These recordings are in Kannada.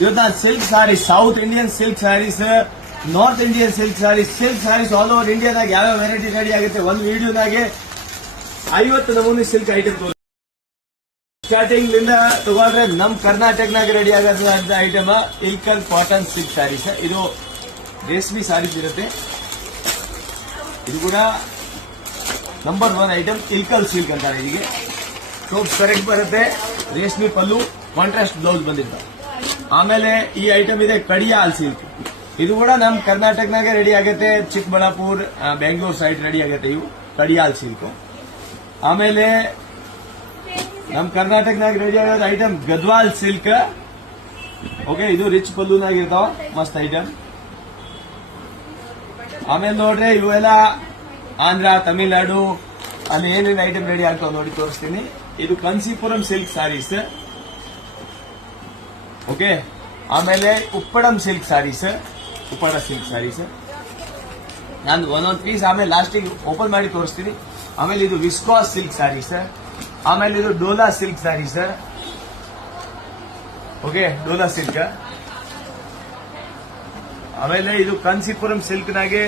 ಇವತ್ತು ನಾನು silk sari, south Indian silk sarees, north Indian silk sarees all over ಇಂಡಿಯಾದಾಗ ಯಾವ್ಯಾವ ವೆರೈಟಿ ರೆಡಿ ಆಗುತ್ತೆ ಒಂದು ವಿಡಿಯೋದಾಗೆ 50 ನಮೂನಿ ಸಿಲ್ಕ್ ಐಟಮ್ ತೋರಿಸಿ. ಸ್ಟಾರ್ಟಿಂಗ್ ಲಿಂದ ತಗೊಂಡ್ರೆ ನಮ್ ಕರ್ನಾಟಕನಾಗ ರೆಡಿ ಆಗೋ item Ilkal cotton silk sarees. ಇದು ರೇಷ್ಮಿ ಸಾರೀಸ್ ಇರುತ್ತೆ. ಇದು ಕೂಡ ನಂಬರ್ 1 ಐಟಮ್ ಇಲ್ಕಲ್ ಸಿಲ್ಕ್ ಅಂತಾರೆ. ಇದಕ್ಕೆ ಸೋಪ್ ಕರೆಕ್ಟ್ ಬರುತ್ತೆ, ರೇಷ್ಮಿ ಪಲ್ಲು, ಕಾಂಟ್ರಾಸ್ಟ್ ಬ್ಲೌಸ್ ಬಂದಿರ್ತಾವೆ. ಆಮೇಲೆ ಈ ಐಟಮ್ ಇದೆ ಕಡಿಯಾಲ್ ಸಿಲ್ಕ್. ಇದು ಕೂಡ ನಮ್ ಕರ್ನಾಟಕನಾಗೆ ರೆಡಿ ಆಗುತ್ತೆ, ಚಿಕ್ಕಬಳ್ಳಾಪುರ, ಬೆಂಗಳೂರು ಸೈಡ್ ರೆಡಿ ಆಗುತ್ತೆ ಇವು ಕಡಿಯಾಲ್ ಸಿಲ್ಕ್. ಆಮೇಲೆ ನಮ್ ಕರ್ನಾಟಕನಾಗ ರೆಡಿ ಆಗೋದು ಐಟಮ್ ಗದ್ವಾಲ್ ಸಿಲ್ಕ್. ಓಕೆ, ಇದು ರಿಚ್ ಪಲ್ಲುನಾಗಿರ್ತಾವ, ಮಸ್ತ್ ಐಟಮ್. ಆಮೇಲೆ ನೋಡ್ರಿ ಇವೆಲ್ಲ ಆಂಧ್ರ, ತಮಿಳ್ನಾಡು ಅಲ್ಲಿ ಏನೇನು ಐಟಮ್ ರೆಡಿ ಆಗ್ತಾವ ನೋಡಿ ತೋರಿಸ್ತೀನಿ. ಇದು ಕಾಂಚೀಪುರಂ ಸಿಲ್ಕ್ ಸಾರೀಸ್. ಓಕೆ, ಆಮೇಲೆ ಉಪ್ಪಡಂ ಸಿಲ್ಕ್ ಸಾರೀಸ್, ಉಪ್ಪಡ ಸಿಲ್ಕ್ ಸಾರೀಸ್. ನಾನು ಒಂದೊಂದು ಪೀಸ್ ಆಮೇಲೆ ಲಾಸ್ಟಿಗೆ ಓಪನ್ ಮಾಡಿ ತೋರಿಸ್ತೀನಿ. ಆಮೇಲೆ ಇದು ವಿಸ್ಕಾಸ್ ಸಿಲ್ಕ್ ಸಾರೀಸ್. ಆಮೇಲೆ ಇದು Dola silk sarees. Okay, Dola silk. ಆಮೇಲೆ ಇದು ಕಾಂಚೀಪುರಂ ಸಿಲ್ಕ್ನಾಗೆ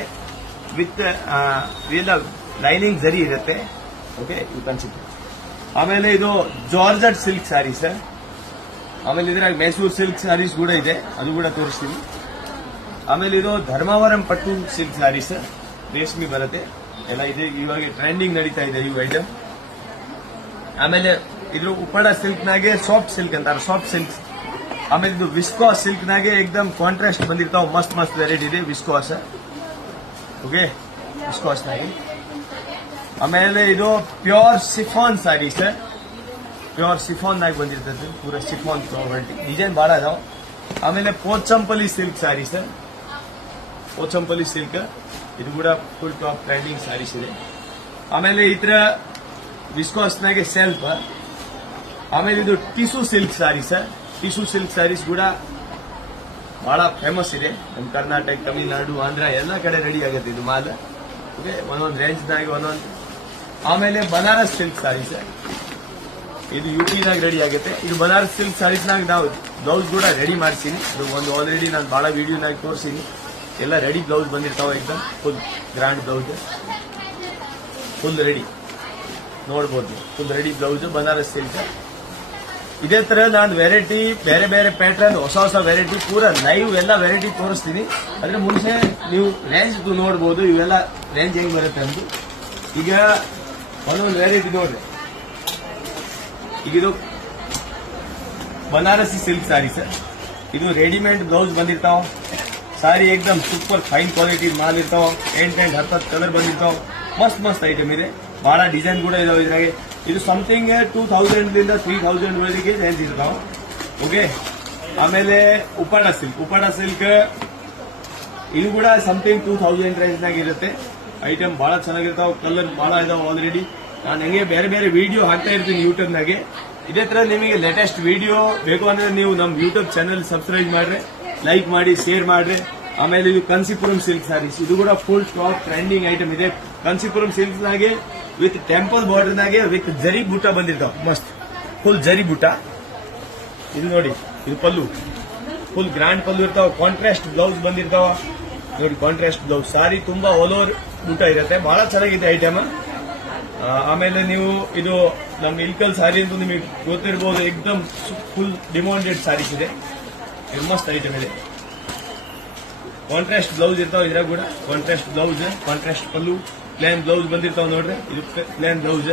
ವಿತ್ ಎಲ್ಲ ಲೈನಿಂಗ್ ಜರಿ ಇರುತ್ತೆ. ಓಕೆ, ಇದು ಕಾಂಚೀಪುರಂ. ಆಮೇಲೆ ಇದು ಜಾರ್ಜಟ್ ಸಿಲ್ಕ್ ಸಾರೀಸ್. ಆಮೇಲೆ ಇದ್ರಾಗ ಮೈಸೂರು ಸಿಲ್ಕ್ ಸಾರೀಸ್ ಕೂಡ ಇದೆ, ಅದು ಕೂಡ ತೋರಿಸ್ತೀವಿ. ಆಮೇಲೆ ಇದು ಧರ್ಮಾವರಂ ಪಟ್ಟು ಸಿಲ್ಕ್ ಸಾರೀಸ್, ರೇಷ್ಮಿ ಬರುತ್ತೆ ಎಲ್ಲ ಇದೆ. ಇವಾಗ ಟ್ರೆಂಡಿಂಗ್ ನಡೀತಾ ಇದೆ ಇವು ಐಟಮ್. ಆಮೇಲೆ ಇದು ಉಪ್ಪಡ ಸಿಲ್ಕ್ನಾಗೆ ಸಾಫ್ಟ್ ಸಿಲ್ಕ್ ಅಂತಾರೆ, ಸಾಫ್ಟ್ ಸಿಲ್ಕ್. ಆಮೇಲೆ ಇದು ವಿಸ್ಕಾಸ್ ಸಿಲ್ಕ್ನಾಗೆ ಏಕದಮ್ ಕಾಂಟ್ರಾಸ್ಟ್ ಬಂದಿರ್ತಾವ, ಮಸ್ತ್ ಮಸ್ತ್ ವೆರೈಟಿ ಇದೆ ವಿಸ್ಕಾಸ್. ಓಕೆ, ವಿಸ್ಕಾಸ್ನಾಗೆ. ಆಮೇಲೆ ಇದು pure chiffon sarees, pure chiffon ನಾಗ ಬಂದಿರ್ತದೆ, ಪೂರ ಸಿಫಾನ್ ಕ್ವಾಲಿಟಿ, ಡಿಸೈನ್ ಬಹಳ ಅದಾವ. ಆಮೇಲೆ ಪೋಚಂಪಲ್ಲಿ ಸಿಲ್ಕ್ ಸಾರೀಸ್, ಪೋಚಂಪಲ್ಲಿ ಸಿಲ್ಕ್, ಇದು ಕೂಡ ಫುಲ್ ಟಾಪ್ ಟ್ರೆಂಡಿಂಗ್ ಸಾರೀಸ್ ಇದೆ. ಆಮೇಲೆ ಇತರ ವಿಸ್ಕಾಸ್ನಾಗೆ ಸೆಲ್ಫ್. ಆಮೇಲೆ ಇದು ಟಿಸು ಸಿಲ್ಕ್ ಸಾರೀಸ್, ಟಿಸು ಸಿಲ್ಕ್ ಸಾರೀಸ್ ಕೂಡ ಬಹಳ ಫೇಮಸ್ ಇದೆ ನಮ್ಮ ಕರ್ನಾಟಕ, ತಮಿಳುನಾಡು, ಆಂಧ್ರ ಎಲ್ಲ ಕಡೆ ರೆಡಿ ಆಗುತ್ತೆ ಇದು ಮಾಲ್. ಓಕೆ, ಒಂದೊಂದು ರೇಂಜ್ನಾಗ ಒಂದೊಂದು. ಆಮೇಲೆ ಬನಾರಸ್ ಸಿಲ್ಕ್ ಸಾರೀಸ್, ಇದು ಯುಪಿನಾಗ ರೆಡಿ ಆಗುತ್ತೆ. ಇದು ಬನಾರಸ್ ಸಿಲ್ಕ್ ಸಾರೀಸ್ನಾಗ ನಾವು ಬ್ಲೌಸ್ ಕೂಡ ರೆಡಿ ಮಾಡಿಸಿನಿ. ಅದು ಒಂದು ಆಲ್ರೆಡಿ ನಾನು ಬಹಳ ವಿಡಿಯೋನಾಗ ತೋರಿಸಿನಿ. ಎಲ್ಲ ರೆಡಿ ಬ್ಲೌಸ್ ಬಂದಿರ್ತಾವ, ಎಕ್ದಮ್ full grand blouse, full ready ನೋಡ್ಬೋದು. Full ready blouse Banaras silk. ಇದೇ ತರ ನಾನು ವೆರೈಟಿ ಬೇರೆ ಬೇರೆ ಪ್ಯಾಟರ್ನ್, ಹೊಸ ಹೊಸ ವೆರೈಟಿ ಪೂರ ಲೈವ್ ಎಲ್ಲ ವೆರೈಟಿ ತೋರಿಸ್ತೀನಿ. ಅದ್ರ ಮುಂಚೆ ನೀವು ರೇಂಜ್ ನೋಡ್ಬೋದು, ಇವೆಲ್ಲ ರೇಂಜ್ ಹೆಂಗ್ ಬರುತ್ತೆ ಅಂತ. ಈಗ ಒಂದೊಂದು ವೆರೈಟಿ ನೋಡ್ರಿ. ಈಗ ಇದು ಬನಾರಸಿ ಸಿಲ್ಕ್ ಸಾರೀಸ್. ಇದು ರೆಡಿಮೇಡ್ ಬ್ಲೌಸ್ ಬಂದಿರ್ತಾವ. ಸಾರಿ ಏಕದಮ್ ಸೂಪರ್ ಫೈನ್ ಕ್ವಾಲಿಟಿ ಮಾಲ್ ಇರ್ತಾವ. 8-10 ಕಲರ್ ಬಂದಿರ್ತಾವ. ಮಸ್ತ್ ಮಸ್ತ್ ಐಟಮ್ ಇದೆ, ಬಹಳ ಡಿಸೈನ್ ಕೂಡ ಇದಾವೆ ಇದ್ರಾಗೆ. ಇದು ಸಮಥಿಂಗ್ 2000 ದಿಂದ 3000 ವರೆಗೆ ರೇಂಜ್ ಇರ್ತಾವ. ಓಕೆ, ಆಮೇಲೆ ಉಪ್ಪಾಡ ಸಿಲ್ಕ್, ಇದು ಕೂಡ ಸಮಥಿಂಗ್ 2000 ರೇಂಜ್ನಾಗ ಇರುತ್ತೆ. ಐಟಮ್ ಬಹಳ ಚೆನ್ನಾಗಿರ್ತಾವ, ಕಲರ್ ಬಹಳ ಇದಾವೆ ಆಲ್ರೆಡಿ. ನಾನು ಹೆಂಗೆ ಬೇರೆ ಬೇರೆ ವಿಡಿಯೋ ಹಾಕ್ತಾ ಇರ್ತೀನಿ ಯೂಟ್ಯೂಬ್ನಾಗೆ. ಇದೇ ತರ ನಿಮಗೆ ಲೇಟೆಸ್ಟ್ ವಿಡಿಯೋ ಬೇಕು ಅಂದ್ರೆ ನೀವು ನಮ್ಮ ಯೂಟ್ಯೂಬ್ ಚಾನೆಲ್ ಸಬ್ಸ್ಕ್ರೈಬ್ ಮಾಡ್ರಿ, ಲೈಕ್ ಮಾಡಿ, ಶೇರ್ ಮಾಡ್ರಿ. ಆಮೇಲೆ ಇದು ಕಾಂಚೀಪುರಂ ಸಿಲ್ಕ್ ಸಾರೀಸ್, ಇದು ಕೂಡ ಫುಲ್ ಟಾಪ್ ಟ್ರೆಂಡಿಂಗ್ ಐಟಮ್ ಇದೆ. ಕಾಂಚೀಪುರಂ ಸಿಲ್ಕ್ ನಾಗೆ ವಿತ್ ಟೆಂಪಲ್ ಬಾರ್ಡರ್ ನಾಗೆ ವಿತ್ ಜರಿ ಬೂಟ ಬಂದಿರ್ತಾವ, ಮಸ್ತ್ ಫುಲ್ ಜರಿ ಬೂಟ. ಇದು ನೋಡಿ, ಇದು ಪಲ್ಲು ಫುಲ್ ಗ್ರ್ಯಾಂಡ್ ಪಲ್ಲು ಇರ್ತಾವ. ಕಾಂಟ್ರಾಸ್ಟ್ ಬ್ಲೌಸ್ ಬಂದಿರ್ತಾವ ನೋಡಿ, ಕಾಂಟ್ರಾಸ್ಟ್ ಬ್ಲೌಸ್. ಸಾರಿ ತುಂಬಾ ಆಲ್ ಓವರ್ ಬೂಟ ಇರುತ್ತೆ, ಬಹಳ ಚೆನ್ನಾಗಿದೆ ಐಟಮ್. ಆಮೇಲೆ ನೀವು ಇದು ನಮ್ಮ ಇಲ್ಕಲ್ ಸಾರಿ ಅಂತ ನಿಮಗೆ ಗೊತ್ತಿರಬಹುದು, ಎಕ್ದಮ್ ಫುಲ್ ಡಿಮಾಂಡೆಡ್ ಸಾರೀಸ್ ಇದೆ. ಇದು ಮಸ್ತ್ ಐಟಮ್ ಇದೆ. ಕಾಂಟ್ರಾಸ್ಟ್ ಬ್ಲೌಸ್ ಇರ್ತಾವ ಇದ್ರಾಗ ಕೂಡ, ಕಾಂಟ್ರಾಸ್ಟ್ ಬ್ಲೌಸ್, ಕಾಂಟ್ರಾಸ್ಟ್ ಪಲ್ಲು, ಪ್ಲೇನ್ ಬ್ಲೌಸ್ ಬಂದಿರ್ತಾವ ನೋಡ್ರಿ. ಇದು ಪ್ಲೇನ್ ಬ್ಲೌಸ್.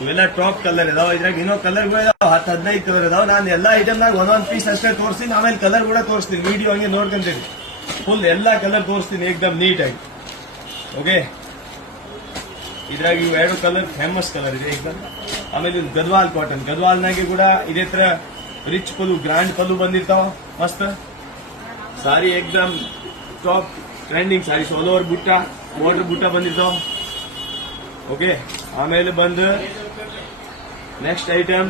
ಇವೆಲ್ಲ ಟಾಪ್ ಕಲರ್ ಇದಾವ. ಇದ್ರಾಗ ಇನ್ನೂ ಕಲರ್ಗಳು ಇದಾವ, 10-15 ಕಲರ್ ಇದಾವ. ನಾನು ಎಲ್ಲ ಐಟಮ್ನಾಗ ಒಂದೊಂದು ಪೀಸ್ ಅಷ್ಟೇ ತೋರಿಸ್ತೀನಿ, ಆಮೇಲೆ ಕಲರ್ ಕೂಡ ತೋರಿಸ್ತೀನಿ. ವಿಡಿಯೋ ಹಂಗೆ ನೋಡ್ಕೊಂತೀನಿ, ಫುಲ್ ಎಲ್ಲ ಕಲರ್ ತೋರಿಸ್ತೀನಿ ಏಕದಮ್ ನೀಟಾಗಿ. ಓಕೆ, ಇದ್ರಾಗ ಇವು 2 ಕಲರ್ ಫೇಮಸ್ ಕಲರ್ ಇದೆ ಏಕದಮ್. ಆಮೇಲೆ ಇದು ಗದ್ವಾಲ್ ಕಾಟನ್, ಗದ್ವಾಲ್ನಾಗೆ ಕೂಡ ಇದೇ ತರ ರಿಚ್ ಪಲ್ಲು, ಗ್ರ್ಯಾಂಡ್ ಪಲ್ಲು ಬಂದಿರ್ತಾವ, ಮಸ್ತ್ ಸಾರಿ ಏಕದಮ್ top trending sarees. All over ಬುಟ್ಟ, ಬಾರ್ಡರ್ ಬುಟ್ಟ ಬಂದಿರ್ತಾವ. ಓಕೆ, ಆಮೇಲೆ ಬಂದು ನೆಕ್ಸ್ಟ್ ಐಟಮ್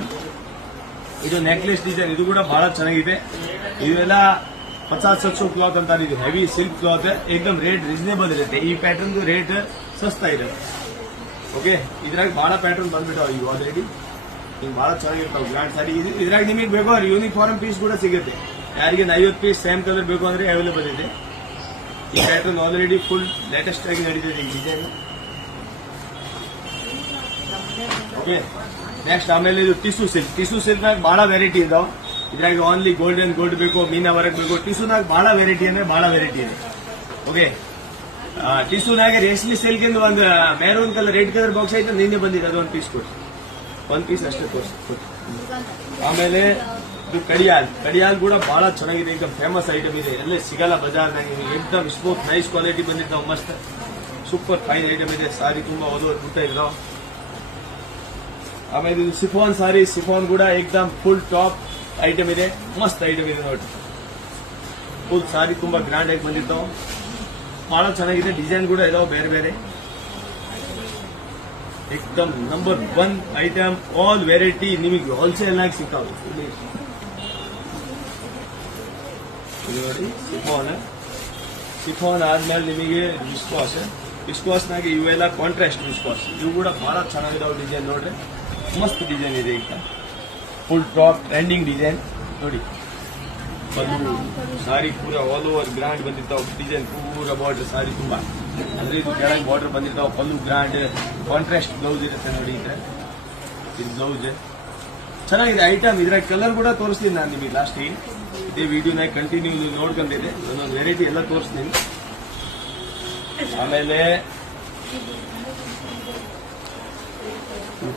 ಇದು ನೆಕ್ಲೆಸ್ ಡಿಸೈನ್. ಇದು ಕೂಡ ಬಹಳ ಚೆನ್ನಾಗಿದೆ. ಇವೆಲ್ಲ 50-700 ಕ್ಲಾತ್ ಅಂತಾರೆ. ಇದು ಹೆವಿ ಸಿಲ್ಕ್ ಕ್ಲಾತ್, ಏಕದಮ್ ರೇಟ್ ರೀಸನೇಬಲ್ ಇರುತ್ತೆ. ಈ ಪ್ಯಾಟರ್ನ್ ರೇಟ್ ಸಸ್ತಾ ಇದೆ. ಓಕೆ, ಇದ್ರಾಗ ಬಹಳ ಪ್ಯಾಟರ್ನ್ ಬಂದ್ಬಿಟ್ಟಾವ ಇವು ಆಲ್ರೆಡಿ. ಹಿಂಗ್ ಬಹಳ ಚೆನ್ನಾಗಿರ್ತಾವ ಗ್ರ್ಯಾಂಡ್ ಸಾರಿ. ಇದ್ರಾಗ ನಿಮಗೆ ಬೇಕು ಯೂನಿಫಾರ್ಮ್ ಪೀಸ್ ಕೂಡ ಸಿಗುತ್ತೆ. ಯಾರಿಗೆ 50 ಪೀಸ್ ಸೇಮ್ ಕಲರ್ ಬೇಕು ಅಂದ್ರೆ ಅವೈಲೇಬಲ್ ಇದೆ. ಈ ಪ್ಯಾಟರ್ನ್ ಆಲ್ರೆಡಿ ಫುಲ್ ಲೇಟೆಸ್ಟ್ ಆಗಿ ನಡೀತಿದೆ ಈ ಡಿಸೈನ್. ಓಕೆ, ನೆಕ್ಸ್ಟ್ ಆಮೇಲೆ ಇದು ಟಿಶ್ಯೂ ಸಿಲ್ಕ್ ನಾಗ ಬಹಳ ವೆರೈಟಿ ಇದಾವೆ. ಇದ್ರಾಗ ಓನ್ಲಿ ಗೋಲ್ಡ್ ಬೇಕು, ಮೀನಾ ವರ್ಕ್ ಬೇಕು. ಟಿಶ್ಯೂನಾಗ ಬಹಳ ವೆರೈಟಿ ಇದೆ. ಓಕೆ, ಟಿಶ್ಯೂನಾಗ ರೇಷ್ಮೆ ಸಿಲ್ಕ್ ಇಂದ ಒಂದು maroon colour red colour box ಐತೆ, ನಿನ್ನೆ ಬಂದಿದೆ. ಅದು ಒಂದು ಪೀಸ್ ಕೊಡಿ, ಒಂದು ಪೀಸ್ ಅಷ್ಟೇ ತೋರಿಸಿ. ಆಮೇಲೆ ಇದು ಕಡಿಯಾಲ್ ಕೂಡ ಬಹಳ ಚೆನ್ನಾಗಿದೆ, ಈಗ ಫೇಮಸ್ ಐಟಮ್ ಇದೆ, ಎಲ್ಲೇ ಸಿಗಲ್ಲ ಬಜಾರ್ನಾಗ. ಎಕ್ದಮ್ ಸ್ಮೂತ್ ನೈಸ್ ಕ್ವಾಲಿಟಿ ಬಂದಿರ್ತಾವ, ಮಸ್ತ್ ಸೂಪರ್ ಫೈನ್ ಐಟಮ್ ಇದೆ. ಸಾರಿ ತುಂಬಾ ಓದುವ ಊಟ ಇದಾವ. ಆಮೇಲೆ ಇದು ಸಿಫಾನ್ ಸಾರಿ, ಸಿಫಾನ್ ಕೂಡ ಎಕ್ದಮ್ ಫುಲ್ ಟಾಪ್ ಐಟಮ್ ಇದೆ, ಮಸ್ತ್ ಐಟಮ್ ಇದೆ ನೋಡಿ. ಫುಲ್ ಸಾರಿ ತುಂಬಾ ಗ್ರ್ಯಾಂಡ್ ಆಗಿ ಬಂದಿರ್ತಾವ, ಬಹಳ ಚೆನ್ನಾಗಿದೆ. ಡಿಸೈನ್ ಕೂಡ ಇದಾವೆ ಬೇರೆ ಬೇರೆ. ಎಕ್ದಮ್ ನಂಬರ್ 1 ಐಟಮ್, ಆಲ್ ವೆರೈಟಿ ನಿಮಗೆ ಹೋಲ್ಸೇಲ್ ಆಗಿ ಸಿಗ್ತಾವೆ. ನೋಡಿ ಸಿಫಾನ್ ಆದ್ಮೇಲೆ ನಿಮಗೆ ವಿಸ್ಕಾಸ್ನಾಗೆ ಇವೆಲ್ಲ ಕಾಂಟ್ರಾಸ್ಟ್ ವಿಸ್ಕಾಸ್, ಇವು ಕೂಡ ಬಹಳ ಚೆನ್ನಾಗಿದಾವೆ. ಡಿಸೈನ್ ನೋಡ್ರಿ, ಮಸ್ತ್ ಡಿಸೈನ್ ಇದೆ. ಈಗ ಫುಲ್ ಟಾಪ್ ಟ್ರೆಂಡಿಂಗ್ ಡಿಸೈನ್ ನೋಡಿ. ಪಲ್ಲು ಸಾರಿ ಪೂರ ಆಲ್ ಓವರ್ ಗ್ರ್ಯಾಂಡ್ ಬಂದಿರ್ತಾವ. ಡಿಸೈನ್ ಪೂರ ಬಾರ್ಡರ್ ಸಾರಿ ತುಂಬಾ ಅಂದ್ರೆ ಇದು ಕೆಳಗೆ ಬಾರ್ಡರ್ ಬಂದಿರ್ತಾವ. ಪಲ್ಲು ಗ್ರ್ಯಾಂಡ್, ಕಾಂಟ್ರಾಸ್ಟ್ ಬ್ಲೌಸ್ ಇರುತ್ತೆ ನೋಡಿ. ಇದು ಬ್ಲೌಸ್ ಚೆನ್ನಾಗಿದೆ ಐಟಮ್. ಇದ್ರಾಗ ಕಲರ್ ಕೂಡ ತೋರಿಸ್ತೀನಿ ನಾನು ನಿಮಗೆ ಲಾಸ್ಟಿಗೆ. ಇದೇ ವಿಡಿಯೋನಾಗ ಕಂಟಿನ್ಯೂ ನೋಡ್ಕೊಂಡಿದ್ದೆ, ಒಂದೊಂದು ವೆರೈಟಿ ಎಲ್ಲ ತೋರಿಸ್ತೀನಿ. ಆಮೇಲೆ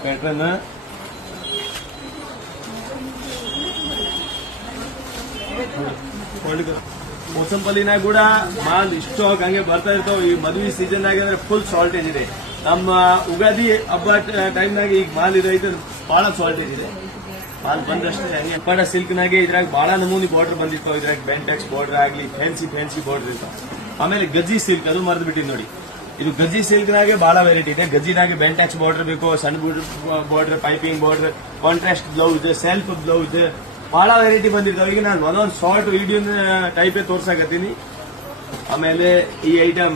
ಪ್ಯಾಟರ್ನ್ ಮೋಸಂಪಲ್ಲಿನಾಗ ಕೂಡ ಮಾಲ್ ಇಷ್ಟು ಹಂಗೆ ಬರ್ತಾ ಇರ್ತಾವ. ಈ ಮದುವೆ ಸೀಸನ್ ಆಗಿ ಅಂದ್ರೆ ಫುಲ್ ಶಾರ್ಟೇಜ್ ಇದೆ. ನಮ್ಮ ಉಗಾದಿ ಹಬ್ಬ ಟೈಮ್ನಾಗ ಈಗ ಮಾಲ್ ಇದೈತೆ, ಬಹಳ ಶಾರ್ಟೇಜ್ ಇದೆ. ಮಾಲ್ ಬಂದಷ್ಟೇ ಹಂಗೆ. ಅಪ್ಪಾಡ ಸಿಲ್ಕ್ನಾಗೆ ಇದ್ರಾಗ ಬಹಳ ನಮೂನಿ ಬಾರ್ಡರ್ ಬಂದಿರ್ತಾವ. ಇದ್ರಾಗ ಬೆಂಟೆಕ್ಸ್ ಬಾರ್ಡರ್ ಆಗ್ಲಿ, ಫ್ಯಾನ್ಸಿ ಬಾರ್ಡರ್ ಇರ್ತಾವ. ಆಮೇಲೆ ಗಜ್ಜಿ ಸಿಲ್ಕ್, ಅದು ಮರ್ದು ಬಿಟ್ಟಿದ್ ನೋಡಿ. ಇದು ಗಜ್ಜಿ ಸಿಲ್ಕ್ನಾಗೆ ಬಹಳ ವೆರೈಟಿ ಇದೆ. ಗಜ್ಜಿನಾಗೆ ಬೆಂಟೆಕ್ಸ್ ಬಾರ್ಡರ್ ಬೇಕು, ಸಣ್ಣ border, piping border, contrast blouse, self blouse, ಬಹಳ ವೆರೈಟಿ ಬಂದಿರ್ತಾವ. ಈಗ ನಾನು ಒಂದೊಂದು ಶಾರ್ಟ್ ವಿಡಿಯೋ ಟೈಪೇ ತೋರ್ಸಾಕತ್ತೀನಿ. ಆಮೇಲೆ ಈ ಐಟಮ್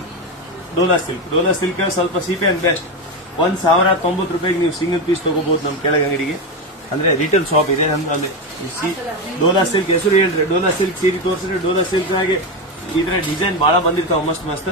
ಡೋಲಾ ಸಿಲ್ಕ್ ಸ್ವಲ್ಪ ಚೀಪ್ ಅಂಡ್ ಬೆಸ್ಟ್. 1090 ರೂಪಾಯಿಗೆ ನೀವು ಸಿಂಗಲ್ ಪೀಸ್ ತಗೋಬಹುದು ನಮ್ಮ ಕೆಳಗೆ ಅಂಗಡಿಗೆ. ಅಂದ್ರೆ ರಿಟೇಲ್ ಶಾಪ್ ಇದೆ ನಮ್ದು. ಅಲ್ಲಿ ಡೋಲಾ ಸಿಲ್ಕ್ ಹೆಸರು ಹೇಳ್ರಿ, ಡೋಲಾ ಸಿಲ್ಕ್ ಸೀರೆ ತೋರಿಸಿದ್ರೆ ಡೋಲಾ ಸಿಲ್ಕ್ ನಾಗೆ ಇದ್ರ ಡಿಸೈನ್ ಬಹಳ ಬಂದಿರ್ತಾವ, ಮಸ್ತ್